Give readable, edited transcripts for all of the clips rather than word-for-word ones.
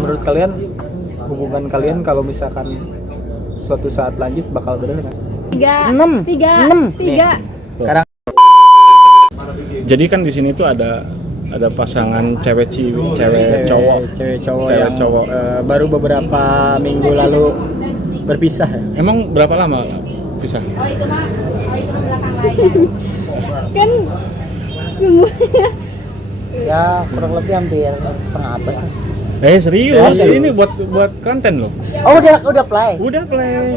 Menurut kalian hubungan kalian kalau misalkan suatu saat lanjut bakal bener nggak? 3. Sekarang. Jadi kan di sini tuh ada pasangan cewek cowok Baru beberapa minggu lalu berpisah. Emang berapa lama pisah? Kan semuanya Ya kurang lebih hampir setengah abad. Serius? Ini buat konten loh. Oh udah play. Udah play.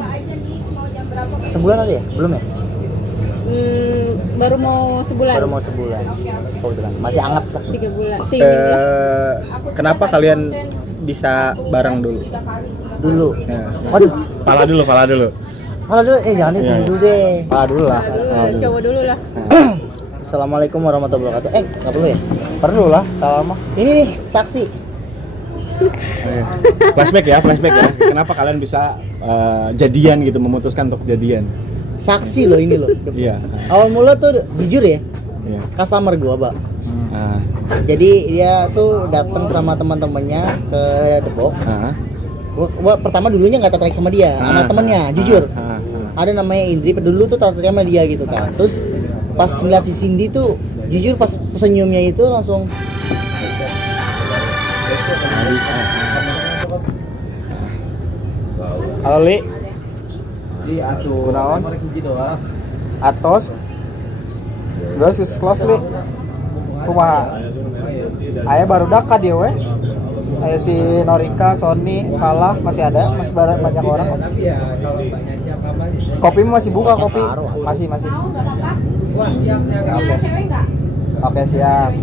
Sebulan aja ya? Belum ya? baru mau sebulan. Oh, betul. Masih hangat lah. 3 bulan. 3 minggu. Kenapa kalian bisa bareng dulu? Ya. Waduh, pala dulu. Jangan di sini dulu deh. Pala dulu lah. Coba dulu lah. Assalamualaikum warahmatullahi wabarakatuh. Nggak perlu ya? Perlu lah, sama. Ini nih saksi. Flashback ya. Kenapa kalian bisa jadian gitu, memutuskan untuk jadian? Saksi loh ini loh. Iya. Awal mula tuh jujur ya, Iya. customer gua, Pak. Jadi dia tuh datang sama teman-temannya ke Depok. Gua pertama dulunya nggak tertarik sama dia, sama temennya, jujur. Ada namanya Indri, dulu tuh tertarik sama dia gitu kan. Terus pas ngeliat si Cindy tuh, jujur pas senyumnya itu langsung Halo Li. Kunaon? Atos. Gak close Li. Kumaha? Aya baru daka dia we. Aya si Norika, Sony, Falah masih ada, masih banyak orang. Kopi masih buka kopi. Masih. Oke, siap.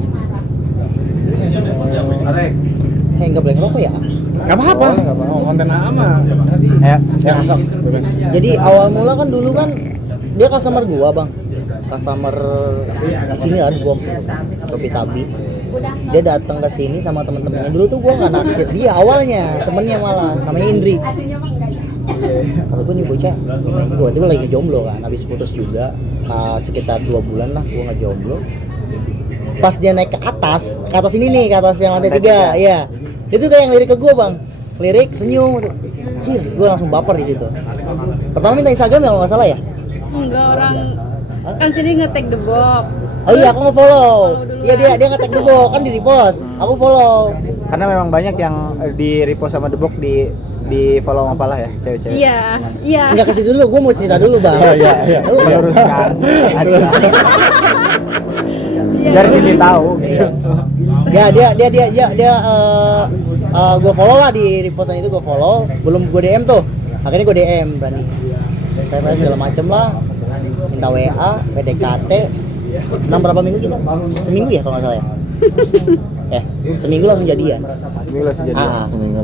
Enggak boleh ngerokok ya? Gak apa-apa. Konten ama. Ya, masuk. Jadi awal mula kan dulu kan dia customer gua, Bang. Customer di sini ada gua kopi Tabi. Dia datang ke sini sama teman-temannya. Dulu tuh gua enggak naksir dia awalnya, temennya malah namanya Indri. Kalau gua nih bocah, gua tuh lagi ngejomblo kan, habis putus juga. Sekitar 2 bulan lah gua ngejomblo. Pas dia naik ke atas ini nih, ke atas yang lantai 3, iya. Itu kayak yang lirik ke gua, Bang. Lirik senyum. Cir, gua langsung baper di situ. Pertama minta Instagram ya kalau enggak salah ya? Enggak, orang kan sini nge-tag The Box. Oh iya, aku nge-follow. Iya dia nge-tag The Box, kan di-repost. Aku follow. Karena memang banyak yang di-repost sama The Box di follow sama Palah ya, cewek-cewek. Iya. Enggak ke situ dulu, gua mau cerita dulu, Bang. Oh iya. Meluruskan. Biar sini tahu gitu. Dia gua follow lah di repostan itu, gua follow, belum gua DM tuh. Akhirnya gua DM berani. Kayak segala macem lah. Minta WA, PDKT. Senang berapa minggu kita? Seminggu ya kalau nggak salah ya. Seminggu langsung jadian.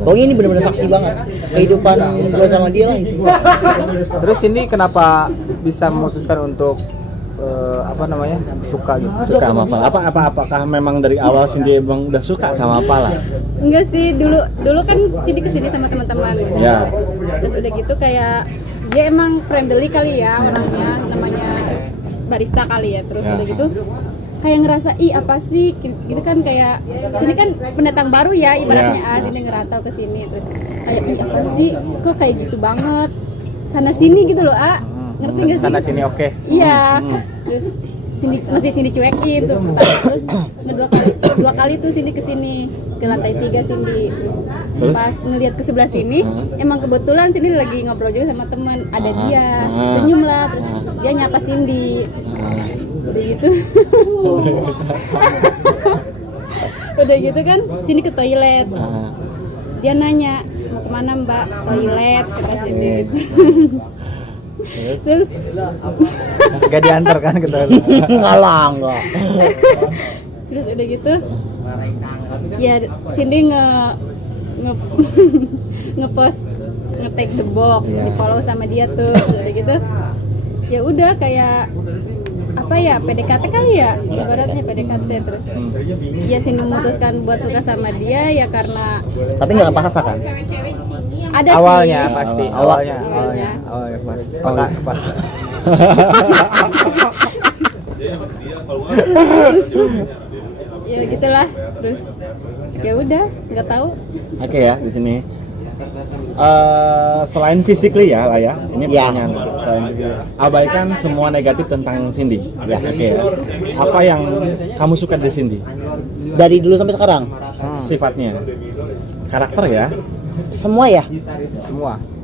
Pokoknya ini benar-benar saksi banget kehidupan gua sama dia lah. Terus ini kenapa bisa memutuskan untuk suka gitu? Suka sama Pala? Apakah memang dari awal Cindy emang udah suka sama Pala? Enggak sih, dulu kan Cindy kesini sama teman-teman. Ya. Terus udah gitu kayak dia emang friendly kali ya orangnya, namanya barista kali ya. Terus udah gitu kayak ngerasa apa sih gitu kan, kayak sini kan pendatang baru ya ibaratnya. Sini ngerantau ke sini, terus kayak apa sih kok kayak gitu banget sana sini gitu loh. Ngerti nggak sih? Sana sini oke. Iya. Terus sini cuekin tuh. Terus kedua kali tuh sini kesini ke lantai 3 Cindy. Terus pas ngelihat ke sebelah sini, emang kebetulan sini lagi ngobrol juga sama teman, ada dia. Senyum lah, terus dia nyapa Cindy. Udah gitu. Udah gitu kan, sini ke toilet. Dia nanya, mau kemana Mbak? Toilet, kata Cindy gitu. Terus Gak diantar kan ke toilet? Enggak. Terus udah gitu ya Cindy nge-post nge-tag The Box, di follow sama dia tuh. Terus udah gitu ya udah kayak PDKT kali ya, ibaratnya PDKT. Terus ya Cindy memutuskan buat suka sama dia ya karena tapi nggak paksa kan? Ada awalnya sih. Pasti Awalnya pas. ya gitulah. Terus ya udah nggak tahu. Oke ya di sini. Selain physically ya lah ya, ini Ya. pertanyaan. Selain physically, abaikan semua negatif tentang Cindy. Ya. Oke. Apa yang kamu suka dari Cindy? Dari dulu sampai sekarang Sifatnya, karakter ya. semua ya,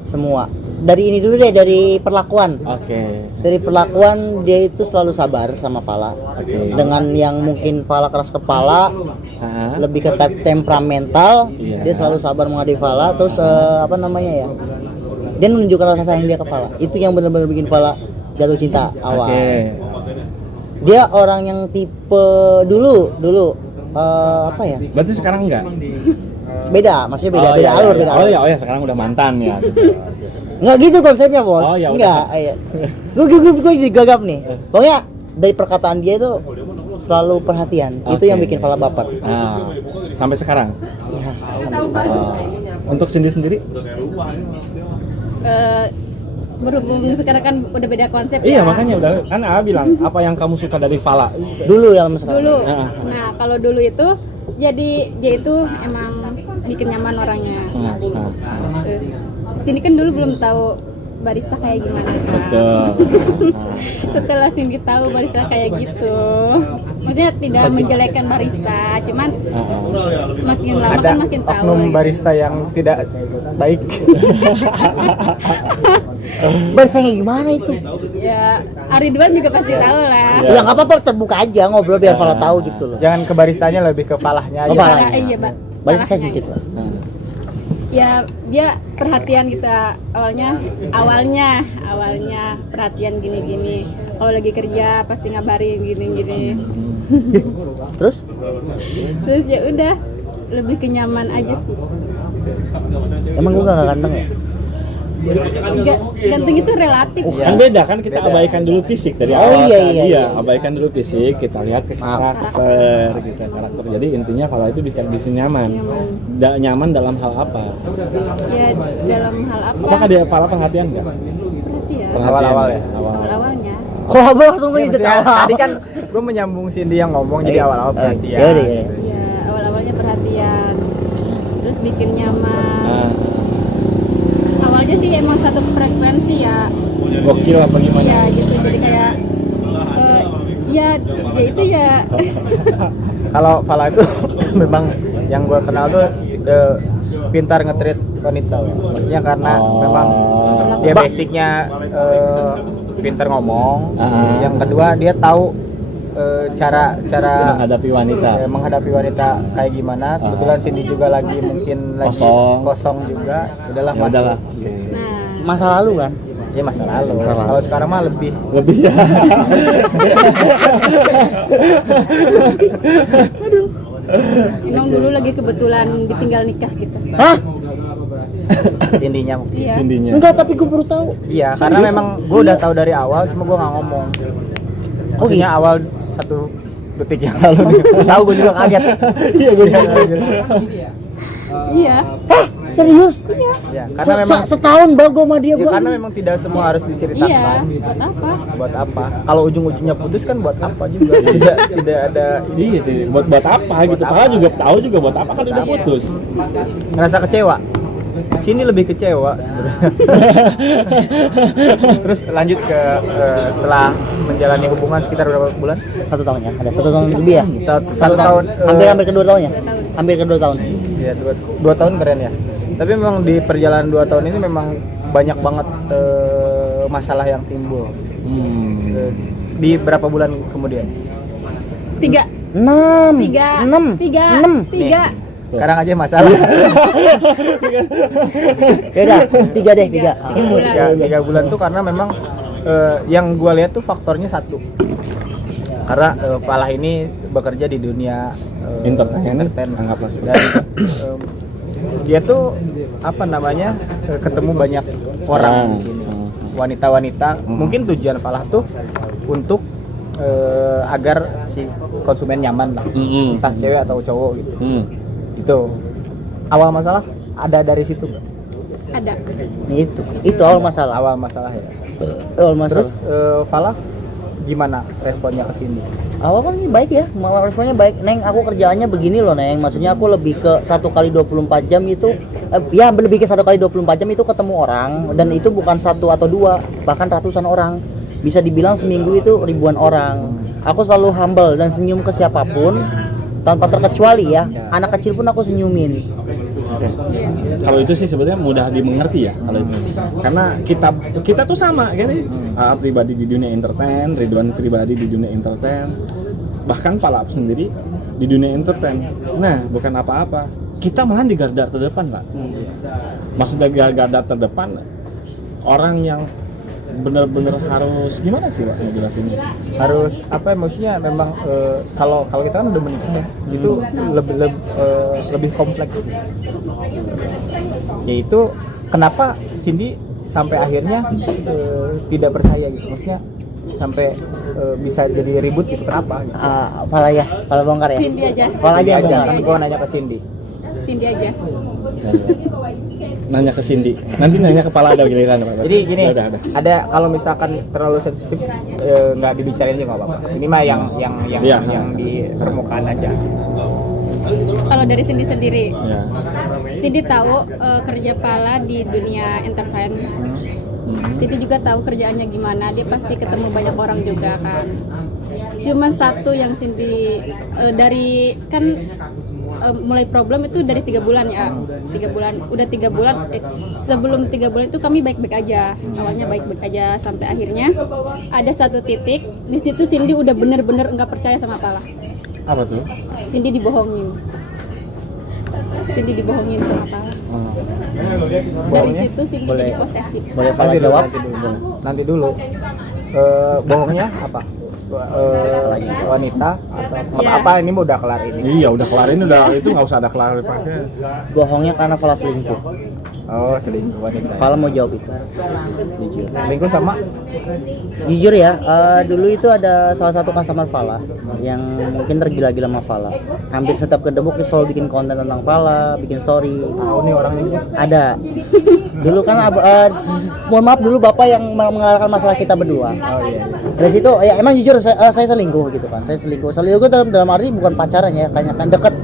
semua. Dari ini dulu deh, dari perlakuan. Oke. Dari perlakuan dia itu selalu sabar sama Pala. Oke. Dengan yang mungkin Pala keras kepala, Hah? lebih ke temperamental, Iya. dia selalu sabar menghadapi Pala. Terus apa namanya ya? Dia menunjukkan rasa sayang dia ke Pala. Itu yang benar-benar bikin Pala jatuh cinta awal. Oke. Dia orang yang tipe dulu apa ya? Berarti sekarang enggak? Beda, maksudnya beda, Oh, beda iya, alur, iya. beda Oh alur. ya, sekarang udah mantan ya. Nggak gitu konsepnya, Bos. Oh, ya udah. Nggak, iya. Gue jadi gagap nih. Pokoknya dari perkataan dia itu selalu perhatian. Itu Oke. yang bikin Pala baper. Nah, sampai sekarang. Ya, sampai sekarang. Untuk Cindy sendiri? Berhubung sekarang kan udah beda konsep Iya, ya. makanya udah kan A bilang apa yang kamu suka dari Fala. Dulu ya sama sekarang. Dulu. Nah. Nah, kalau dulu itu jadi dia itu emang bikin nyaman orangnya. Terus sini kan dulu belum tahu barista kayak gimana kan. Betul. Setelah Cindy tahu barista kayak gitu, maksudnya tidak menjelekkan barista, cuman makin lama Ada kan makin tahu. oknum barista yang tidak baik. Barista yang gimana itu? Ya, Aridwan juga pasti tahu lah. Iya. Ya nggak apa-apa, terbuka aja ngobrol biar Pala tahu gitu loh. Jangan ke baristanya, lebih ke palahnya aja. Oh, palahnya. Iya, Pak. Barista Palahnya. sensitif lah. Ya, dia perhatian kita awalnya perhatian gini-gini. Kalau lagi kerja pasti ngabarin gini-gini. Terus? Terus ya udah lebih kenyaman aja sih. Emang gue nggak ganteng ya? Ganteng itu relatif sih. Kan beda kan, kita abaikan dulu fisik dari Oh, awal. iya, kan. iya, iya. Abaikan dulu fisik, kita lihat ke karakter gitu, karakter. Jadi intinya Fala itu bisa nyaman. Nyaman dalam hal apa? Ya dalam hal apa? Apakah dia Fala perhatian enggak? Perhatian. Awal-awal ya. Awal-awalnya. Kok abang langsung Ya, ngikut maksudnya, awal? tadi kan gue menyambung Cindy yang ngomong, jadi awal-awal perhatian. Ya udah ya. Ya awal-awalnya perhatian. Terus bikin nyaman. Nah, Awalnya sih emang satu frekuensi ya. gokil apa gimana? Iya gitu. Jadi kayak ya dia itu ya Kalau Fala itu memang yang gue kenal tuh pintar nge-treat wanita. Maksudnya karena memang dia basicnya pintar ngomong. Yang kedua dia tahu cara Menghadapi wanita. menghadapi wanita kayak gimana. Kebetulan Cindy juga lagi mungkin lagi kosong juga. Udahlah Ya masuk. udahlah. nah Masa lalu kan? Ya masa lalu. Masa lalu. Kalau sekarang mah lebih Lebih ya. emang dulu lagi kebetulan ditinggal nikah gitu. Hah? Cindy-nya mungkin. Iya. Cindy-nya. Enggak, tapi gue baru tahu. Iya, karena memang gue udah tahu dari awal, cuma gue nggak ngomong. Maksudnya awal 1 detik yang lalu nih. Tahu gue juga kaget. Iya, gue juga kaget. Iya. Hah? Serius? Ya, karena memang Setahun bang gue sama dia ya, gua. karena memang tidak semua harus Iya. diceritakan. Buat apa? Buat apa? Kalau ujung-ujungnya putus kan buat apa juga? Tidak ada Iya, tuh. buat apa gitu. Buat Padahal apa? juga tahu juga buat apa kan udah Iya. putus. ngerasa kecewa. Sini lebih kecewa sebenarnya. Terus lanjut ke setelah menjalani hubungan sekitar berapa bulan? 1 tahun ya? Ada 1 tahun lebih ya? Satu tahun. Hampir kedua tahunnya? 2 tahun. Hampir kedua tahun. Ya, dua tahun keren ya. Tapi memang di perjalanan 2 tahun ini memang banyak banget masalah yang timbul. Di berapa bulan kemudian? 3. 6 Tiga. Sekarang aja masalah. Ya udah, 3 deh, 3. 3 bulan. 3 bulan tuh karena memang yang gua lihat tuh faktornya satu. Karena Falah ini bekerja di dunia Entertainment, anggaplah seperti dan dia tuh apa namanya ketemu banyak orang di sini, wanita-wanita. Mungkin tujuan Falah tuh untuk agar si konsumen nyaman lah, entah cewek atau cowok gitu. Itu awal masalah ada dari situ nggak? Ada. Itu awal masalah. Awal masalah ya. Awal masalah. Terus Falah gimana responnya ke Cindy? Awal kan baik ya, malah responnya baik. Neng, aku kerjaannya begini loh Neng, maksudnya aku lebih ke 1 kali 24 jam itu ya lebih ke 1 kali 24 jam itu ketemu orang, dan itu bukan 1 atau 2, bahkan ratusan orang. Bisa dibilang seminggu itu ribuan orang. Aku selalu humble dan senyum ke siapapun tanpa terkecuali ya, anak kecil pun aku senyumin. Oke. Kalau itu sih sebenarnya mudah dimengerti ya kalau itu. Karena kita tuh sama kan. Pribadi di dunia entertain, Ridwan pribadi di dunia entertain. Bahkan Palap sendiri di dunia entertain. Nah, bukan apa-apa. Kita malah di garda terdepan, Pak. Maksudnya garda terdepan orang yang benar-benar harus gimana sih Pak ngejelasin? Harus apa ya, maksudnya memang kalau kita kan udah menikah ya, itu lebih kompleks. Yaitu kenapa Cindy sampai akhirnya tidak percaya gitu, maksudnya sampai bisa jadi ribut gitu, kenapa? Gitu. Pala ya, pala bongkar ya. Cindy aja. Pala aja, Cindy bongkar. kan gua nanya ke Cindy. Cindy aja. Nanya ke Cindy. Nanti nanya kepala ada giliran Pak. Jadi gini, Udah. ada kalau misalkan terlalu sensitif nggak dibicarain juga nggak apa-apa. Ini mah yang Iya. yang di permukaan aja. Kalau dari Cindy sendiri, Ya. Cindy tahu kerja Pala di dunia entertain. Cindy juga tahu kerjaannya gimana. Dia pasti ketemu banyak orang juga kan. Cuman satu yang Cindy dari kan mulai problem itu dari 3 bulan ya. 3 bulan, udah 3 bulan. Sebelum 3 bulan itu kami baik-baik aja. Awalnya baik-baik aja sampai akhirnya ada satu titik di situ Cindy udah bener-bener nggak percaya sama Pala. Apa tuh? Cindy dibohongin. Cindy dibohongin sama Pala. Dari Bohongnya? situ Cindy Boleh. jadi posesif. Boleh pala jawab? Nanti dulu. Bohongnya apa? Wanita atau Iya. apa? Ini mau udah kelar ini. Iya, udah kelarin udah itu nggak usah ada klarifikasinya. Bohongnya karena Pala selingkuh. Oh, selingkuh wanita. Pala mau jawab itu. Selingkuh sama Jujur ya, dulu itu ada salah satu customer Pala yang mungkin tergila-gila sama Pala. Hampir setiap kedebuk dia selalu bikin konten tentang Pala, bikin story. tahu nih orangnya juga. Ada. Dulu kan mohon maaf dulu Bapak yang mengalahkan masalah kita berdua. Oh iya. Dari situ ya emang jujur saya selingkuh gitu kan. Saya selingkuh. Selingkuh dalam arti bukan pacaran ya, kayak kan deket.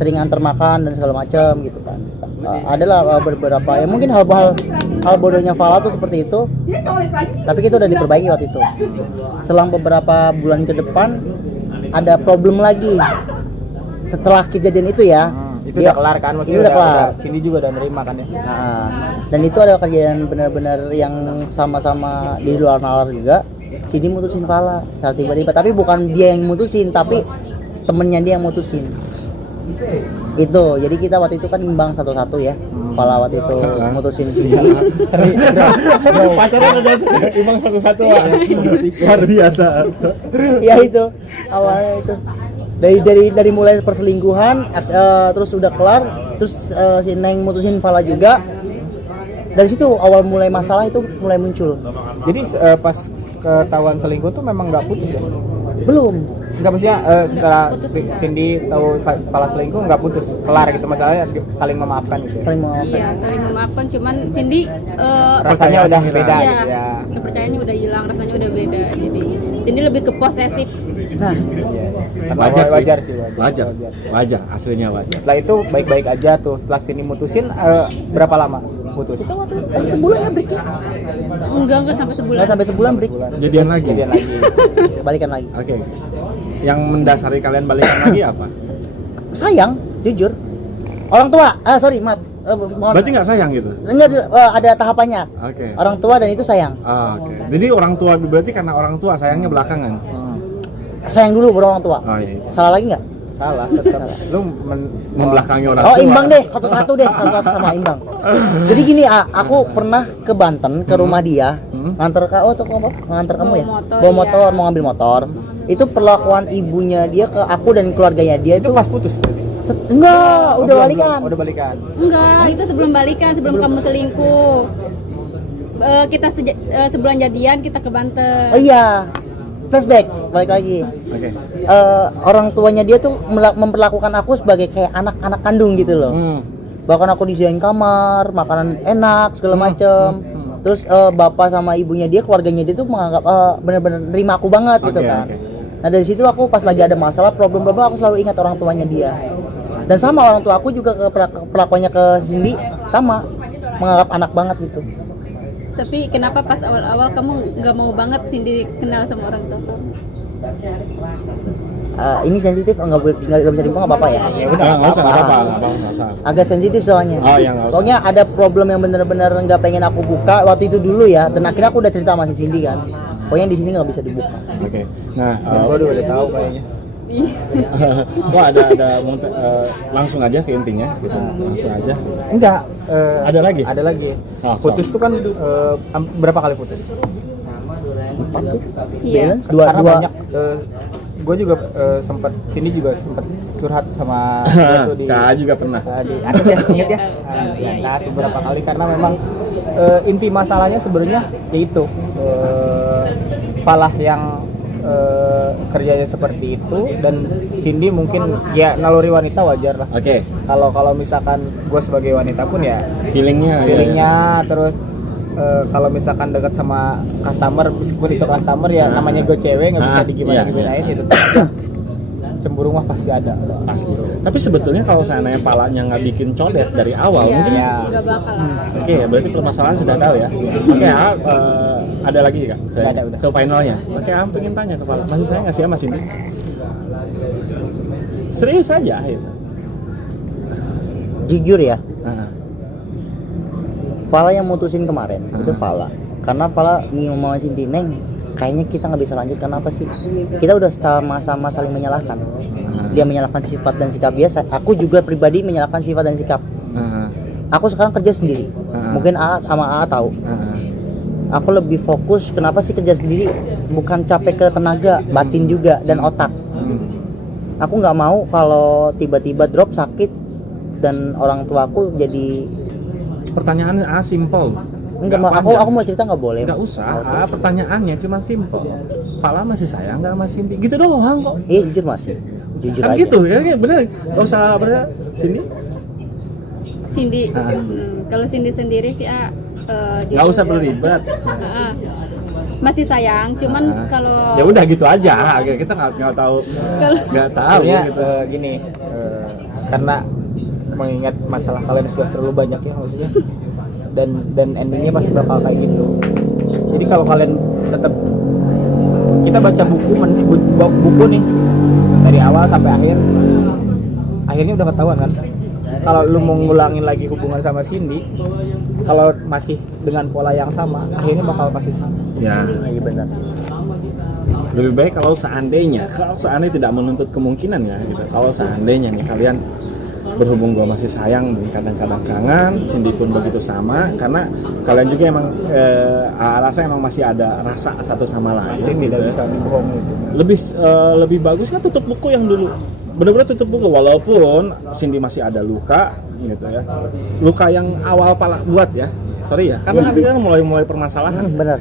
Sering antar makan dan segala macam gitu kan. Adalah beberapa ya mungkin hal bodohnya Fala tuh seperti itu. Tapi kita udah diperbaiki waktu itu. Selang beberapa bulan ke depan ada problem lagi. Setelah kejadian itu ya. Itu dia- udah kelar kan, ini maksudnya udah kelar. Cindy juga udah nerima kan ya. Nah, dan itu ada kejadian benar-benar yang sama-sama di luar nalar juga. Cindy mutusin Fala saat tiba-tiba, tapi bukan dia yang mutusin, tapi temennya dia yang mutusin. Itu, jadi kita waktu itu kan imbang 1-1 ya. Fala waktu itu mutusin Cindy. Pacaran udah imbang satu-satu. Luar biasa. Ya itu awalnya itu dari mulai perselingkuhan terus udah kelar, terus si Neng mutusin Fala juga. Dari situ awal mulai masalah itu mulai muncul. Jadi pas ketahuan selingkuh tuh memang nggak putus ya? Belum. Enggak, maksudnya setelah putus. Cindy tahu Pala selingkuh nggak putus, kelar gitu masalahnya, saling memaafkan gitu. Saling memaafkan. Iya, saling memaafkan. Cuman Cindy Rasanya udah beda iya, gitu ya. kepercayaannya udah hilang, rasanya udah beda. Jadi Cindy lebih ke posesif. Nah, Wajar sih. Wajar. Wajar, aslinya wajar. Setelah itu baik-baik aja tuh. Setelah Cindy mutusin berapa lama putus? kita waktu sebulan ya break ya. Enggak sampai sebulan. Nggak sampai sebulan break. Jadian lagi. Jadian lagi. Balikan lagi. Oke. Yang mendasari kalian balikan lagi apa? Sayang, jujur. Orang tua, sorry maaf. Mohon. Berarti nggak sayang gitu? Enggak, ada tahapannya. Oke. Orang tua dan itu sayang. Oke. Jadi orang tua berarti karena orang tua sayangnya belakangan. Sayang dulu baru orang tua. Oh iya. Salah lagi nggak? Salah, tetap. Lu Membelakangi orang Oh tua. imbang deh, satu-satu deh, satu-satu sama imbang. Jadi gini, aku pernah ke Banten ke rumah dia, nganter nganter kamu ya, Bawa motor, bawa motor, iya. mau ngambil motor. Itu perlakuan ibunya dia ke aku dan keluarganya dia itu itu pas putus. enggak, udah belum, balikan. belum. Udah balikan. Enggak, itu sebelum balikan, sebelum kamu selingkuh. Kita sebulan jadian kita ke Banten. Oh iya, flashback, balik lagi. Oke. Orang tuanya dia tuh memperlakukan aku sebagai kayak anak kandung gitu loh. Bahkan aku disediain kamar, makanan enak segala macem. Terus bapak sama ibunya dia, keluarganya dia tuh menganggap benar-benar nerima aku banget gitu kan. Nah dari situ aku pas lagi ada masalah problem-problem aku selalu ingat orang tuanya dia. Dan sama orang tua aku juga perlakuannya ke Cindy sama, menganggap anak banget gitu. Tapi kenapa pas awal-awal kamu nggak mau banget Cindy kenal sama orang tua kamu? Ini sensitif, nggak bisa dibuka, nggak apa-apa ya? Ya udah, nggak usah. Agak sensitif soalnya. Oh, ya, nggak usah. Pokoknya ada problem yang bener-bener nggak pengen aku buka waktu itu dulu ya. Dan akhirnya aku udah cerita sama si Cindy kan. Pokoknya di sini nggak bisa dibuka. Oke. Nah, Gue udah tahu kayaknya. wah ada langsung aja ke intinya, gitu. Langsung aja. Enggak. Ada lagi? Ada lagi. Oh, Putus tuh kan berapa kali putus? 4 tuh. Iya. Balance, dua. Banyak. Gue juga sempat sini juga sempat curhat sama dia tuh di Kak juga pernah. di atas ya, inget ya. Iya, iya. Nah, beberapa kali karena memang inti masalahnya sebenarnya yaitu Falah yang kerjanya seperti itu, dan Cindy mungkin ya naluri wanita wajar lah. Oke. Kalau misalkan gue sebagai wanita pun ya Feelingnya. terus kalau misalkan dekat sama customer, meskipun itu customer ya namanya gue cewek nggak bisa digimana-gimanain itu aja. Cemburu mah pasti ada. Pasti. Tapi sebetulnya kalau seandainya palanya nggak bikin codet dari awal, Iya, mungkin nggak bakal. Oke, berarti permasalahan sudah tahu ya. Oke, ada lagi Kak? Nggak ada, udah. Ke finalnya. Oke, pengen tanya ke Fala. Masih sayang nggak sih sama Cindy? Serius aja gitu. Jujur ya, Nah, Fala yang mutusin kemarin itu Fala. Karena Fala ngomong sama Cindy, Neng, kayaknya kita nggak bisa lanjut karena apa sih? Kita udah sama-sama saling menyalahkan. Dia menyalahkan sifat dan sikap dia, aku juga pribadi menyalahkan sifat dan sikap. Aku sekarang kerja sendiri. Mungkin AA sama AA tahu. Aku lebih fokus, kenapa sih kerja sendiri? Bukan capek ke tenaga, batin juga dan otak. Aku nggak mau kalau tiba-tiba drop sakit dan orang tua aku jadi pertanyaannya simple. enggak, aku mau cerita nggak boleh. Nggak usah. Pertanyaannya cuma simple. Fala masih sayang nggak sama Cindy? Gitu doang kok. Iya jujur masih, jujur Kan aja. gitu kan, bener. Nggak usah bener. Cindy Cindy, kalau Cindy sendiri sih dia nggak usah berlibat. masih sayang, cuman kalau Ya udah gitu aja. Kita nggak tahu. Kalau- Nggak tahu Sebenarnya gitu. gini, karena mengingat masalah kalian sudah terlalu banyak ya maksudnya, dan endingnya pasti bakal kayak gitu. Jadi kalau kalian tetap, kita baca buku nih dari awal sampai akhir, akhirnya udah ketahuan kan. Kalau lu mau ngulangin lagi hubungan sama Cindy, kalau masih dengan pola yang sama, akhirnya bakal pasti sama. Ya. Iya benar. Lebih baik kalau seandainya tidak menuntut kemungkinan ya gitu. Kalau seandainya nih kalian berhubung gue masih sayang dan kadang-kadang kangen, Cindy pun begitu sama, karena kalian juga emang rasa emang masih ada rasa satu sama lain. Pasti tidak bisa bohong itu. Lebih bagus kan tutup buku yang dulu. Benar-benar tutup buku, walaupun Cindy masih ada luka gitu ya. Luka yang awal Fala buat ya. Sorry ya, karena nanti kan mulai permasalahan. Benar.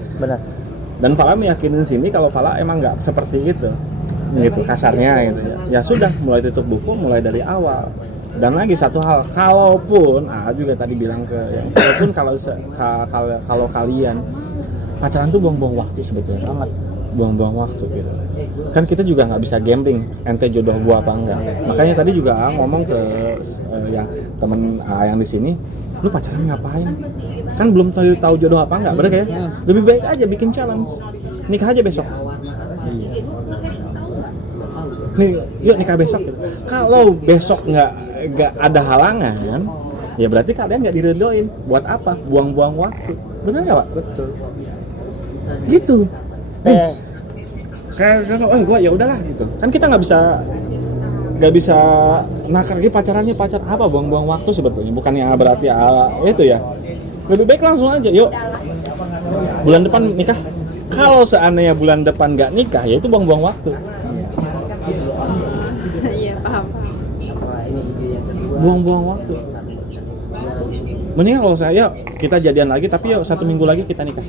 Dan Fala meyakinin Cindy kalau Fala emang nggak seperti itu, gitu kasarnya gitu ya. Ya sudah, mulai tutup buku, mulai dari awal. Dan lagi satu hal, kalaupun juga tadi bilang walaupun kalau kalian pacaran tuh buang-buang waktu sebetulnya, sangat buang-buang waktu gitu. Kan kita juga nggak bisa gambling, ente jodoh gua apa enggak. Makanya tadi juga ngomong ke yang temen yang di sini, lu pacaran ngapain? Kan belum tahu jodoh apa enggak, bener ya? Lebih baik aja bikin challenge, nikah aja besok. Nih, yuk nikah besok. Gitu. Kalau besok nggak ada halangan, ya berarti kalian nggak diredoin. Buat apa? Buang-buang waktu. Bener nggak Pak? Betul. Gitu. Kayak gua ya udahlah gitu. Kan kita nggak bisa nakar lagi pacarannya pacar apa buang-buang waktu sebetulnya. Bukannya berarti itu ya. Lebih baik langsung aja. Yuk. Bulan depan nikah. Kalau seandainya bulan depan nggak nikah, ya itu buang-buang waktu. iya paham. Buang-buang waktu. Mendingan kalau saya kita jadian lagi, tapi yuk 1 minggu lagi kita nikah.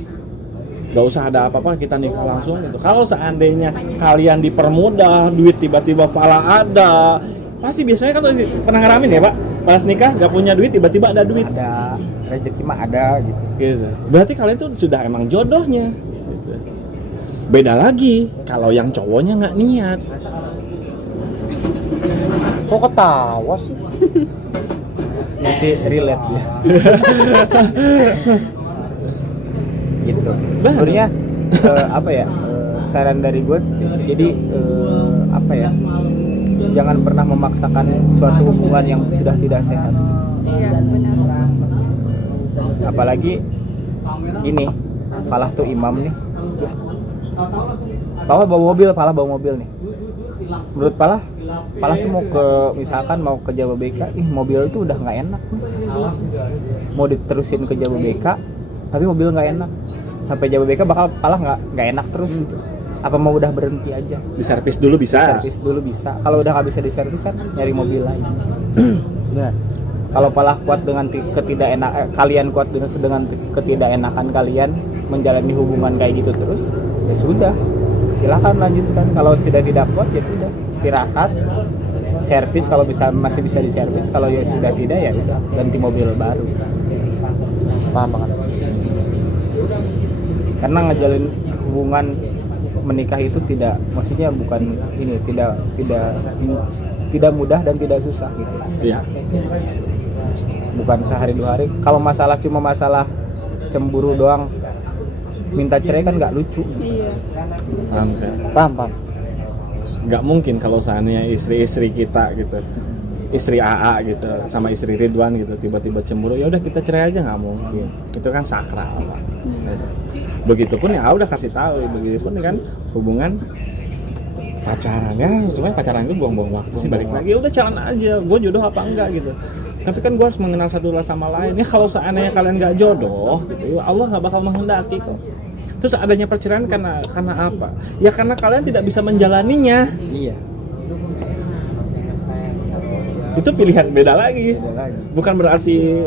Gak usah ada apa-apa, kita nikah langsung gitu. Kalau seandainya kalian dipermudah, duit tiba-tiba Fala ada, pasti biasanya kan pernah ngalamin ya Pak? pas nikah nggak punya duit tiba-tiba ada duit. Ada rezeki mah ada gitu. Gitu. Berarti kalian tuh sudah emang jodohnya. Gitu. Beda lagi kalau yang cowoknya nggak niat. Kok ketawa sih? Nanti relate ya. Gitu. Sebenarnya apa ya? Saran dari gue jadi apa ya? Jangan pernah memaksakan suatu hubungan yang sudah tidak sehat. Iya, benar. Apalagi gini, Falah tuh imam nih. Falah bawa mobil nih. Menurut Falah tuh mau ke misalkan mau ke Jababeka, mobil itu udah nggak enak. Mau diterusin ke Jababeka, tapi mobil nggak enak. Sampai Jababeka bakal Falah nggak enak terus. Gitu. Apa mau udah berhenti aja? Diservis dulu bisa. Servis dulu bisa. Kalau udah nggak bisa diservis kan nyari mobil lain. Benar. Kalau Falah kuat dengan kalian kuat dengan ketidakenakan kalian menjalani hubungan kayak gitu terus, ya sudah. Silakan lanjutkan. Kalau sudah tidak kuat ya sudah, istirahat. Servis kalau masih bisa diservis. Kalau ya sudah tidak ya udah ganti mobil baru. Paham banget. Karena ngejalin hubungan menikah itu maksudnya bukan ini tidak mudah dan tidak susah gitu. Iya. Bukan sehari 2 hari. Kalau cuma masalah cemburu doang, minta cerai kan nggak lucu. Iya. Paham. Nggak mungkin kalau seandainya istri-istri kita gitu, istri AA gitu sama istri Ridwan gitu tiba-tiba cemburu, ya udah kita cerai aja, nggak mungkin. Itu kan sakral Pak. Begitupun ya udah kasih tahu, begitupun kan hubungan pacaran ya, sebenarnya pacaran itu buang-buang waktu sih, balik lagi udah jalan aja, gue jodoh apa enggak gitu. Tapi kan gue harus mengenal satu sama lain. Ya kalau seandainya kalian nggak jodoh gitu, ya Allah nggak bakal menghendaki kok. Terus adanya perceraian karena apa? Ya karena kalian tidak bisa menjalaninya. Iya. Itu pilihan beda lagi. Bukan berarti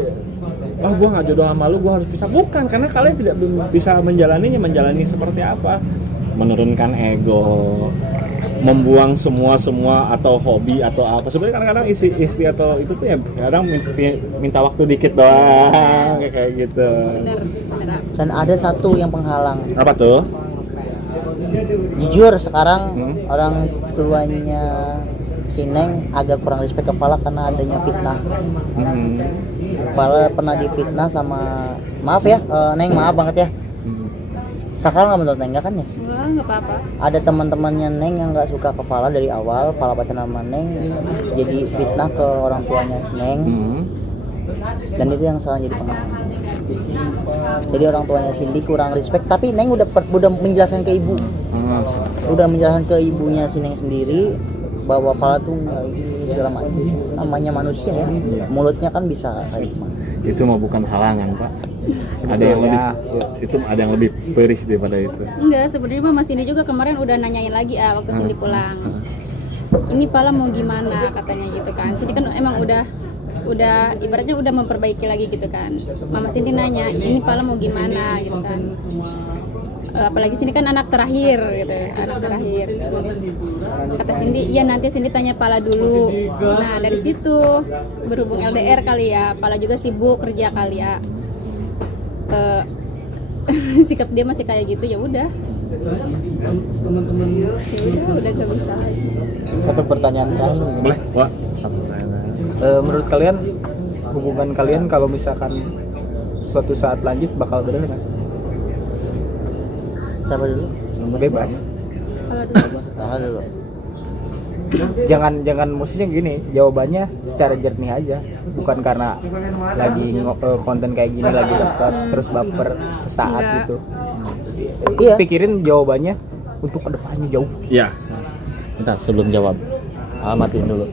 gue nggak jodoh sama lu, gue harus bisa. Bukan, karena kalian tidak bisa menjalani seperti apa? Menurunkan ego, membuang semua atau hobi atau apa. Sebenarnya kadang-kadang istri atau itu tuh ya kadang minta waktu dikit doang kayak gitu. Benar. Dan ada satu yang penghalang. Apa tuh? Jujur sekarang orang tuanya si Neng agak kurang respect ke Falah karena adanya fitnah. Falah pernah difitnah sama, maaf ya Neng, maaf banget ya. Sakral nggak menurut Neng, nggak kan ya? Wah, nggak apa-apa. Ada teman-temannya Neng yang nggak suka ke Falah dari awal, Falah pacaran sama Neng, jadi fitnah ke orang tuanya si Neng. Dan itu yang sekarang jadi penghalang. Jadi orang tuanya Cindy kurang respect, tapi Neng udah menjelaskan ke ibu. Udah menjelaskan ke ibunya si Neng sendiri bahwa Falah tuh nggak ini segala macam. Namanya manusia ya, mulutnya kan bisa kayak gimana. Itu mah bukan halangan Pak. Ada yang lebih perih daripada itu. Enggak, sebenarnya Mas Cindy juga kemarin udah nanyain lagi waktu Cindy pulang. Ini Falah mau gimana katanya gitu kan. Cindy kan emang udah ibaratnya udah memperbaiki lagi gitu kan. Mama Cindy nanya, ini Falah mau gimana gitu kan. Apalagi sini kan anak terakhir gitu, anak terakhir. Terus kata Cindy, iya nanti Cindy tanya Falah dulu. Nah dari situ berhubung LDR kali ya, Falah juga sibuk kerja kali ya. Sikap dia masih kayak gitu, ya udah gak bisa lagi. Satu pertanyaan kan? Boleh? Wah, satu pertanyaan. Menurut kalian hubungan kalian kalau misalkan suatu saat lanjut bakal bener nggak sih? Siapa dulu? Bebas. Falah dulu. Jangan maksudnya gini, jawabannya secara jernih aja, bukan karena lagi konten kayak gini lagi dekat terus baper sesaat gitu. Iya. Pikirin jawabannya untuk kedepannya jauh. Iya. Bentar sebelum jawab, matiin dulu.